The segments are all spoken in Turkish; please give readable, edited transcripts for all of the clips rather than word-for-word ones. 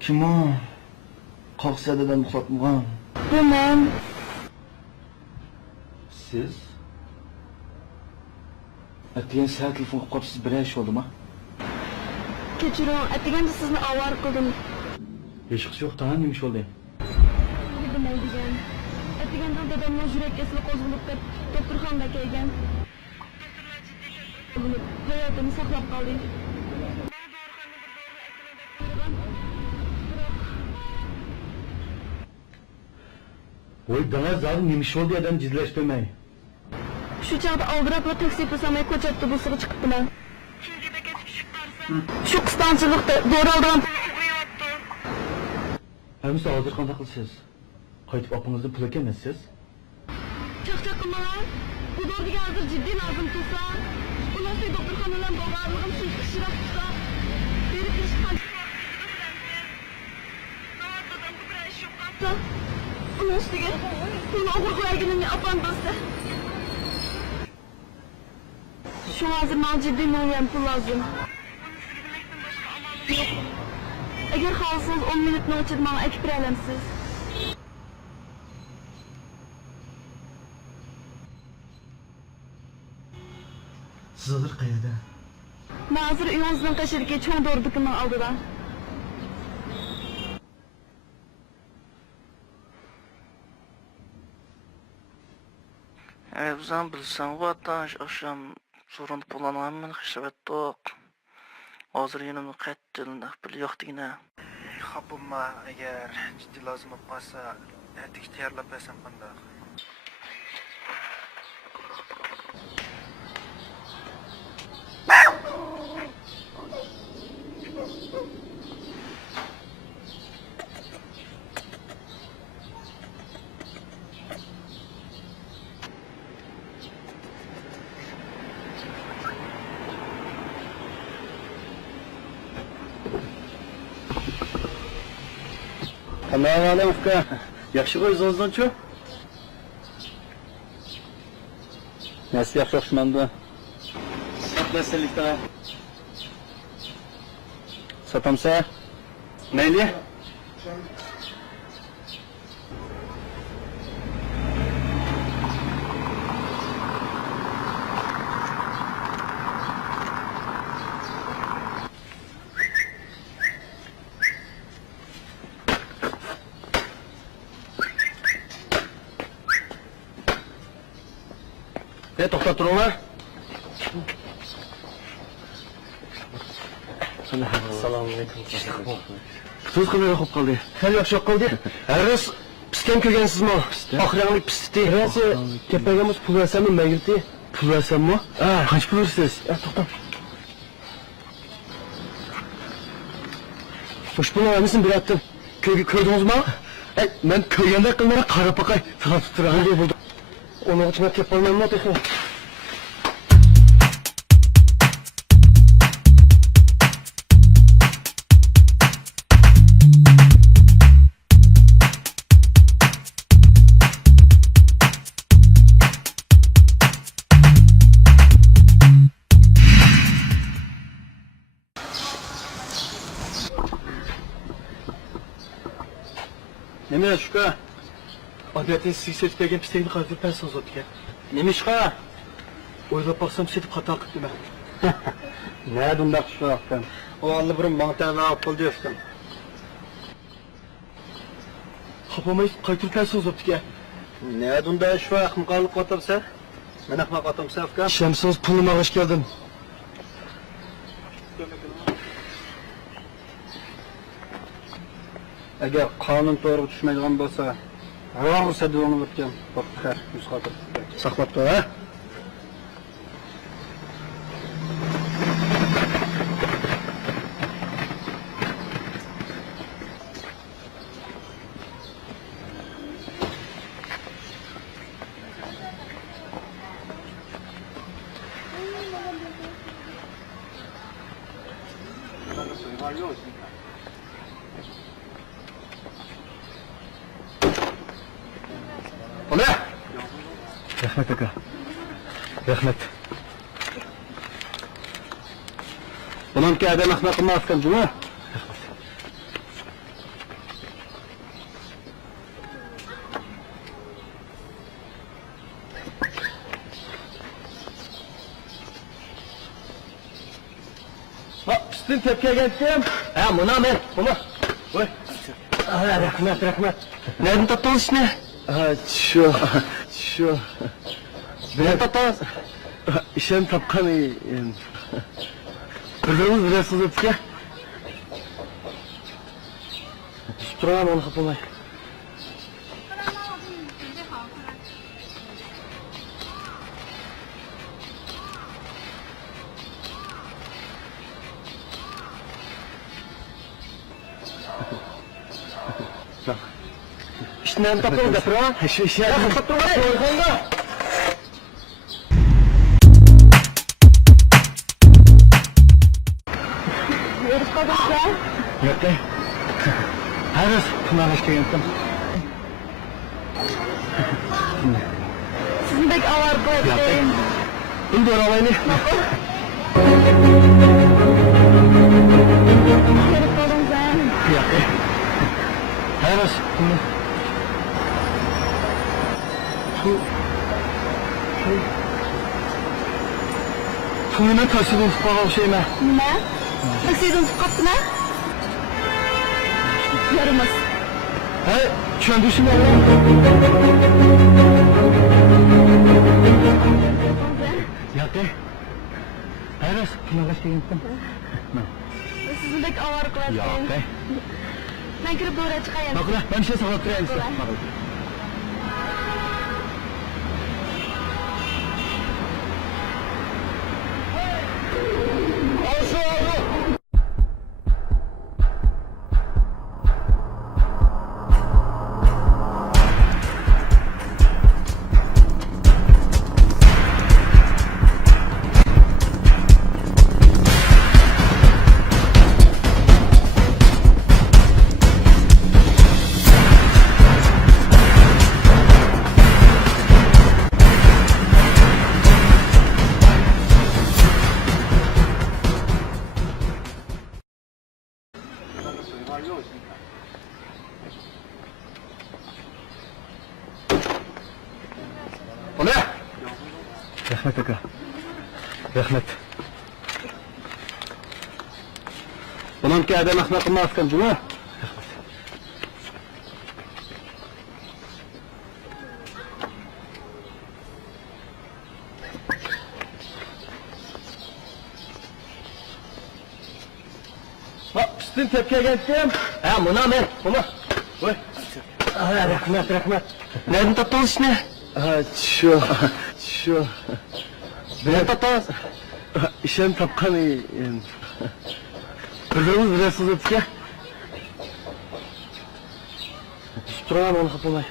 Kim o? Kalksa dedem uxlatmağam. Bu mən. Siz? Atiyen saat telefon qo'yib siz bir ish bo'ldimi? Kechiring, ataganda sizni avvar qildim. Hech qisi yo'q, tan nima ish bo'ldi? Bilmaydigan. Ataganda dadamning yurak kasali qo'zg'alib ketib, doktorxonaga kelgan. Hayotini saqlab qoldik. Voy dana zaten nima ish bo'ldi adam jizlashtirmay. Shu chog'da aldirab va taksi pasamay ko'chatda bo'lsa chiqibman. Chunki bekat tushib qolsa. Shu qistanchilikda dori oldigan o'qiyapti. Hamisi hozir qanday qilsiz? Qaytib opangizdan pul ekanmisiz? Chaqchaq qilmalar. Bu doriga hozir jiddiy lozim tursa, ularni doktorxonadan borganligim shu kishiroq tursa, berib ish qilishgan. Navbatdan ko'proq ish yo'q qolsa, uni ustiga pulni o'g'ri qo'yganimni opam bilsa. Şu hazır mal ciddi milyon pul lazım. Eğer halsınız 10 minutun içinde bana ekip veremsiz. Siz hozir qayerda? Ben hazır uyumuzdan kaşırken çoğun doğru dıkından aldılar. Bizden bilsen vatan akşam sorun bulanamın xişabatdoq. Hozir yenimni qaytdilni pul yo'q degina. Xapimma agar jiddiy lozim bo'lib qolsa, atik tayyorlab bersam qanday? Merhaba Ufka. Yaxshi o'zingizdan-chi? Nasıl yaxshi o'xshamanda? Sotmaslikda. Sotamsa? Mayli. To'xtab turinglar. Assalomu alaykum. Siz qanday yo'qolib qoldi? Hali yaxshi yo'q qoldi. Haris pisdan ko'rgansizmi? Oxirgi pisdi. Rasi tepagamiz pul versammi mayilti? Pul versammi? Qancha pul versiz? To'xtab. Ushbuni hamisini biratdim. Ko'rdingizmi? Men ko'rganda qilmara qarab boqay. Turib turadi bo'ldi. Onun için hep yapalım tekrar. Ne mi Şuka? Adliyetin sikseti pegen pistekini kalkıp ben sana zaten. Nima Şuka? Oylap baksam setip hata kıttı ben. Ne bundak Şuka? O allı burun bana tane apıl diyorsun. Kapamayız kaytırıp ben sana zaten. Ne bunda Şuka akmakalık atamsa? Ben akmak atamsa Şuka? Şemsiz puluma hoş geldin. Eğer kanun doğru düşmeyeceğim olsa, var olsa da onu bakacağım. Bak, her yüz kadar. Saklap da ha? O ne? Rahmet aka. Rahmet. Bunun ki adam ahmak qilmaskan, değil mi? Pistin tepkiye geldim. Ha, buna men. Buna. Oy. Rahmet. Nereden tapdınız işini? Şu. Nereden tapdınız? İşten tapkan Kırdığımız biraz sızıtke. Durağım onu kapılay. İşte nereden tapdınız da durağım? Şu işe. Ya kapatın orayı. Orkanda. Yok değil. Hayır, pınarlaş geldim. Sizni bek avar qo'ydim. Bunu da alayını. Kelib qoldingiz. Yok değil. Hayır, Pulini taşıdın tupağa şeyme. Nima? Taksidan chiqib qopdimi? Yarimiz. Hey, tushundirsizmi? Yok değil. Hayır, pınarlaş geldim. Sizni bek avar qo'ydim. Yok değil. Men kirib bo'ra chiqayin. Bakın, ben bir şey sağlayıp durayım size. Bakın. O ne? Rahmet aka. Rahmet. Bunun ki adam ahmak qilmaskan, değil mi? Pistin tepkiye geldim. Ha, buna men. Buna. Oy. Rahmet. Nereden tapdınız işini? Şu. Nereden tapdınız? İşten tapkan Kırdığımız biraz sızıtke. Durağım onu kapılay.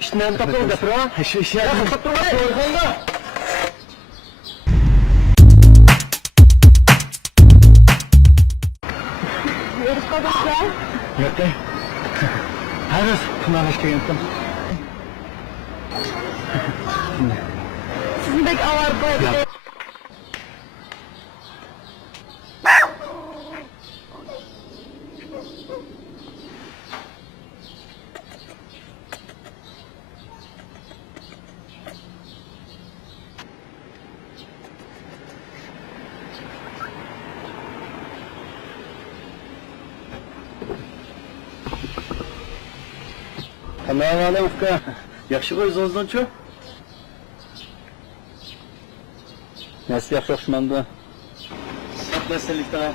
İşte nereden tapdınız da durağım? Şu işe. Ya kapatın orayı. Orkanda. Yok değil. Hayır, pınarlaş geldim. Sizni bek avar qo'ydim. Allah'a emanet ufka. Yaxshi qo'y o'zingizdan-chi? Nasıl yaxshi o'xshamanda? Sotmaslikda.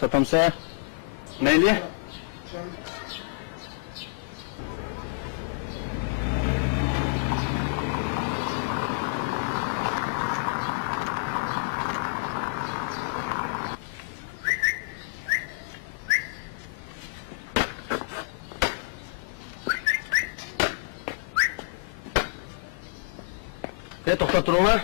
Sotamsa? Mayli? To'xtab turinglar.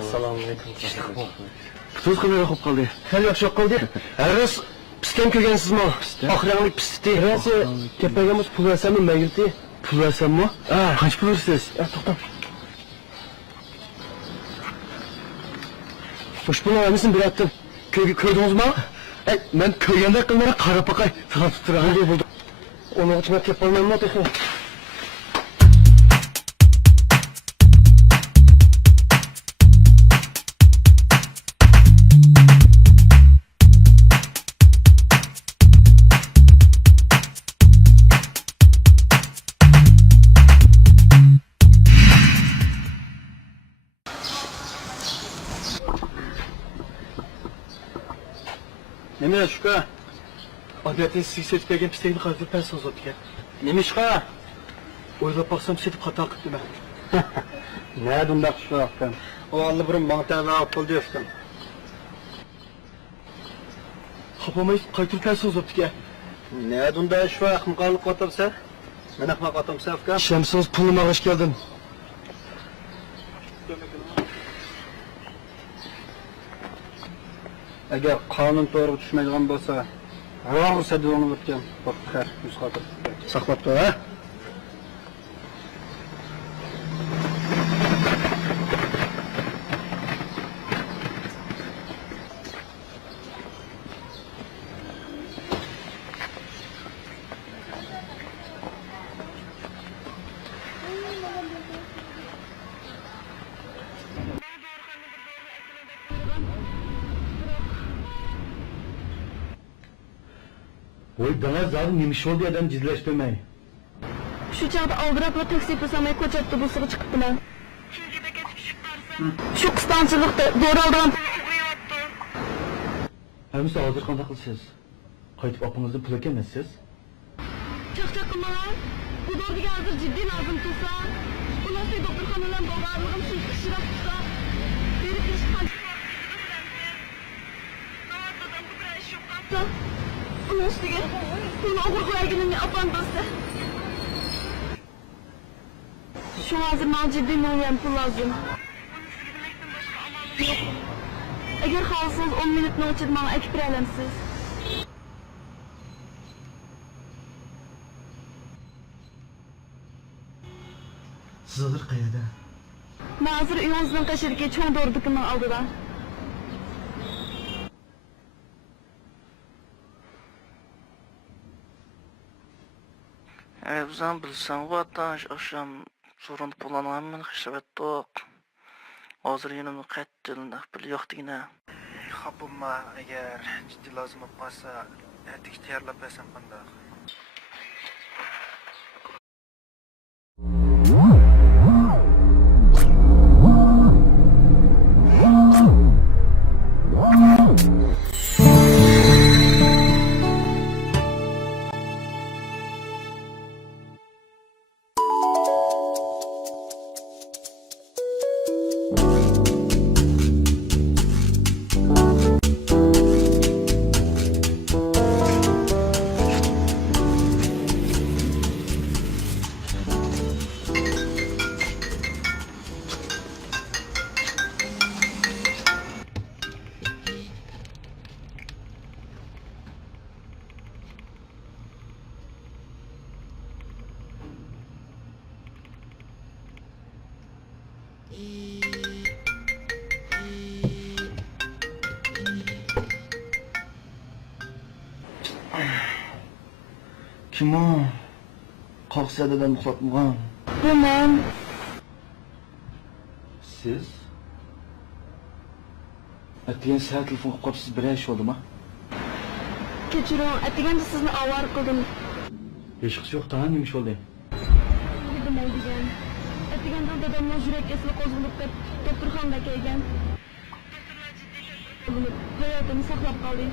Assalomu alaykum. So'z qilmay qolib qoldi. Hali yaxshi qoldi. Aras pisdan ko'rgansizmi? Oxirgi pisdi. Rasi tepagamiz pul versammi, mayilti? Pul versammi? Qancha pul versiz? To'xtab. Xo'sh, pul olamisin biratdim. Ko'rdingizmi? Men ko'rganda qilmay qarab boqay. Turib turaman deb bo'ldi. Onu açmak yapalım mı peki? Nima shuka? Adliyaten siz setip bergen pistekini qaytib bersangiz o'tga. Nima shuka? O'ylab boqsam setip xato qildim. Ne bundoq shuka ekan? O alli burun maqtava olib qoldi ekan. Xapamay qaytib bersangiz o'tga. Ne bunda shu ahmoqlik o'tirsa? Men ahmoq otamsa ekan. Shamsiz pulni og'ish keldim. Agar qonun to'g'ri tushmaydigan bo'lsa, Rog'sa devoni o'tgan. Boqqar, yuz xotir. Saqlab tur, ha? Voy dana zalim nemish oldu adam cizleştirmeyi. Shu chaqda aldirabla taksi bo'lsamay ko'chatda bo'lsiga chiqibdilar. Chunki bekat tushib qarsam, shu qistonchilikda do'raldan o'g'riyapti. Hamisi hozir qanday qilsiz? Qaytib opangizdan pul ekanmisiz? Chaqchaq qilmalar. Bu dordiga hozir jiddiy lozim tursa, ularni doktorxonadan borganligim shu kishirab tursa, berib ish qilib Bunun üstüge, bunu okur koyarkenini apan dostu. Şu hazır mal ciddi olmayan pul lazım. Yok. Eğer kalsınız 10 minutunu uçup bana ekip alemsiz. Siz hazır qayerda? Ben hazır uyumuzdan kaşırken çoğun doğru dıkından aldılar. Bizden bilsen vatan akşam sorun bulanamın hışavettok. Hazır yenimni qaytdildi, pul yo'q degina. Xapimma agar jiddiy lozim bo'lib qolsa, ertaga tayyorlab bersam qanday? Kim o? Kalksa dedem uxlatmagan. Bu men. Siz? Atiyen saat telefon qilib siz bir ish bo'ldimi? Kechiring, atiganda sizni avar qildim. Hech qisi yo'q, tan nima ish bo'ldi? Bilmaydigan. Atiganda dadamning yurak kasali qo'zg'alib doktorxonaga kelgan. Hayotini saqlab qoldik.